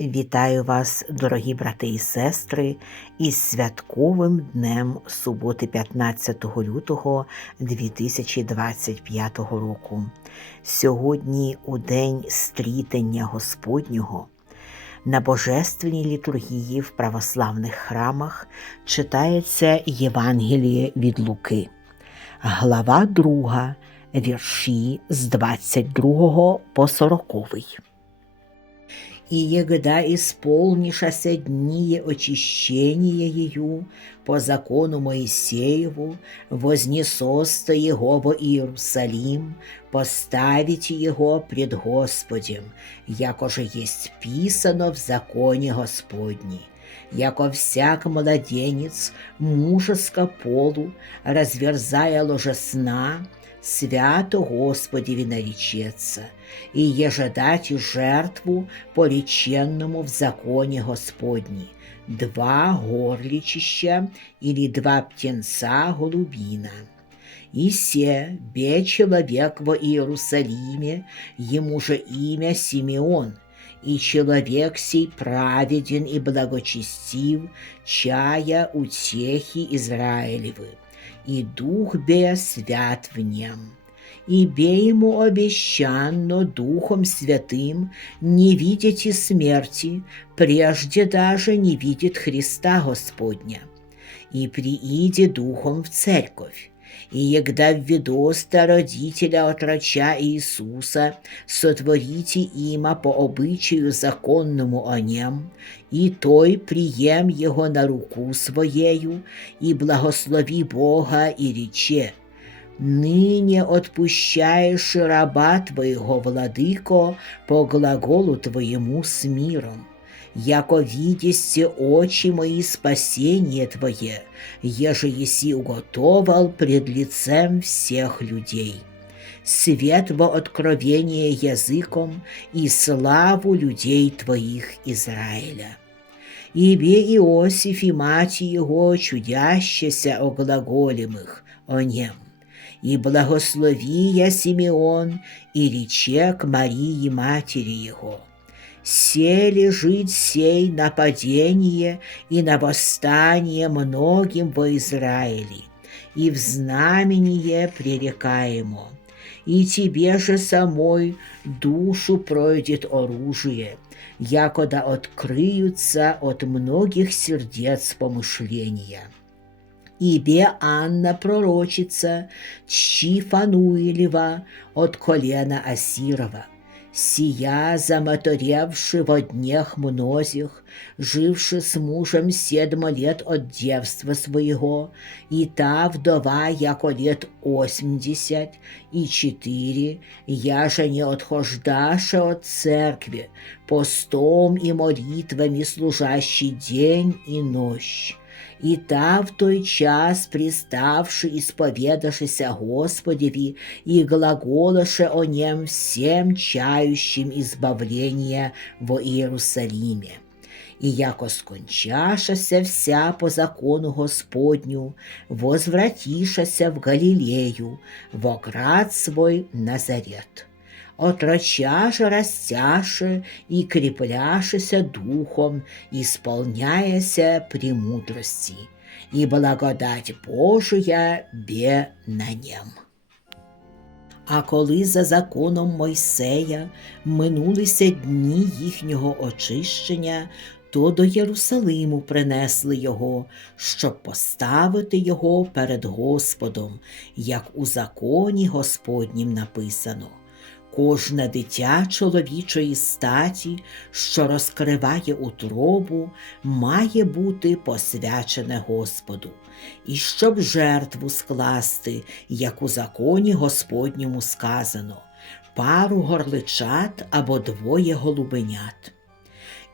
Вітаю вас, дорогі брати і сестри, із святковим днем суботи 15 лютого 2025 року. Сьогодні, у день стрітення Господнього, на божественній літургії в православних храмах читається Євангеліє від Луки, глава 2, вірші з 22 по 40. И егда исполнишася дни очищения ее по закону Моисееву, вознесоста его во Иерусалим, поставите его пред Господем, яко же есть писано в законе Господней. Яко всяк младенец мужеско полу, разверзая ложесна, свято Господеві наречется, и ежедать жертву по реченному в законе Господней, два горличища или два птенца голубина. И се, бе человек во Иерусалиме, ему же имя Симеон, и человек сей праведен и благочестив, чая утехи Израилевы и Дух бе свят в нем. И бе ему Духом Святым не видите смерти, прежде даже не видит Христа Господня. И прииде Духом в церковь. И егда введоста родителя отрача Иисуса, сотворите има по обычаю законному о нем, и той прием его на руку своею, и благослови Бога, и рече, Ныне отпущаешь раба твоего, владыко, по глаголу твоему с миром Яко видесте очи мои спасение Твое, еже еси уготовал пред лицем всех людей. Свет во откровение языком и славу людей Твоих Израиля. Ибе Иосиф и мать его чудящеся о глаголемых о нем. И благослови я Симеон и рече к Марии матери его се лежит сей нападение и на восстание многим во Израиле, и в знамение пререкаемо. И тебе же самой душу пройдет оружие, якода открыются от многих сердец помышления. Ибе Анна пророчица, чьи Фануилева от колена Асирова – Сия, замоторевши во днях мнозих, живши с мужем седмо лет от девства своего, и та вдова, яко лет осьмдесят и четыре, я же не отхождаша от церкви, постом и молитвами служащий день и ночь и та в той час, приставши и споведавшися Господеви, и глаголаше о нем всем чающим избавления во Иерусалиме. И яко скончашася вся по закону Господню, возвратишася в Галилею, во град свой Назарет отрочаше растяше и крепляшеся духом, исполняяся премудрости, и благодать Божия бе на нем. А коли за законом Мойсея минулися дні їхнього очищення, то до Єрусалиму принесли його, щоб поставити його перед Господом, як у законі Господнім написано. Кожне дитя чоловічої статі, що розкриває утробу, має бути посвячене Господу, і щоб жертву скласти, як у законі Господньому сказано, пару горличат або двоє голубенят.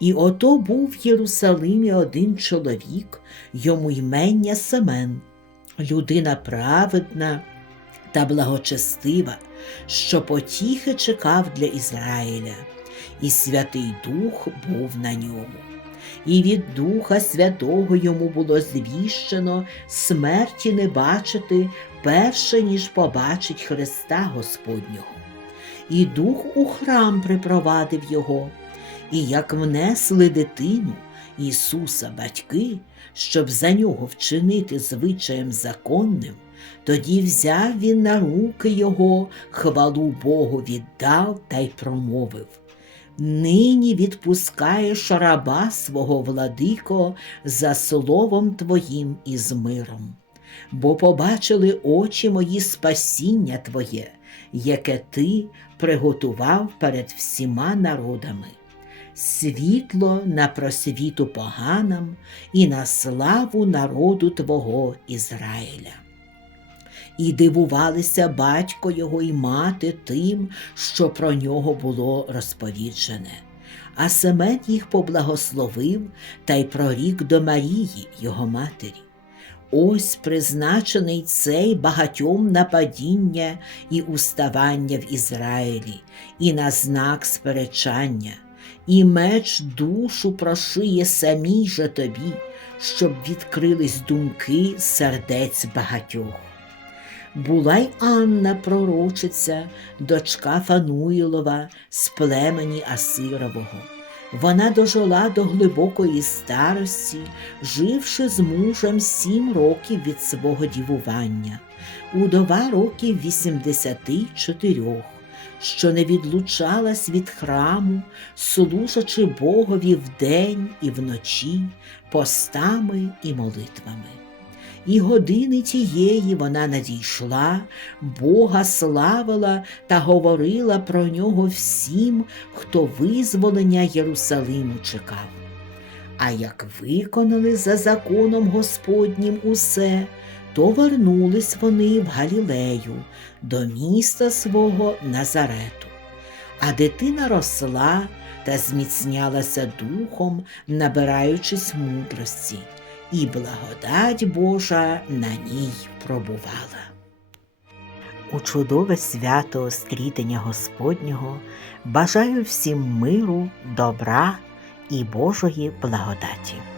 І ото був в Єрусалимі один чоловік, йому ймення Семен, людина праведна та благочестива що потіхи чекав для Ізраїля, і Святий Дух був на ньому. І від Духа Святого йому було звіщено смерті не бачити перше, ніж побачить Христа Господнього. І Дух у храм припровадив його, І як внесли дитину Ісуса батьки, щоб за нього вчинити звичаєм законним, тоді взяв він на руки його, хвалу Богу віддав та й промовив. Нині відпускаєш раба свого владико за словом твоїм і з миром, бо побачили очі мої спасіння Твоє, яке ти приготував перед всіма народами, світло на просвіту поганам і на славу народу Твого Ізраїля. І дивувалися батько його і мати тим, що про нього було розповіджене. А Семен їх поблагословив та й прорік до Марії, його матері. Ось призначений цей багатьом на падіння і уставання в Ізраїлі, і на знак сперечання, і меч душу прошиє самій же тобі, щоб відкрились думки сердець багатьох. Була й Анна пророчиця, дочка Фануїлова з племені Асирового. Вона дожила до глибокої старості, живши з мужем сім років від свого дівування, удова років вісімдесяти чотирьох, що не відлучалась від храму, служачи Богові вдень і вночі, постами і молитвами. І години тієї вона надійшла, Бога славила та говорила про нього всім, хто визволення Єрусалиму чекав. А як виконали за законом Господнім усе, то вернулись вони в Галілею до міста свого Назарету. А дитина росла та зміцнялася духом, набираючись мудрості і благодать Божа на ній пробувала. У чудове свято стрітення Господнього бажаю всім миру, добра і Божої благодаті.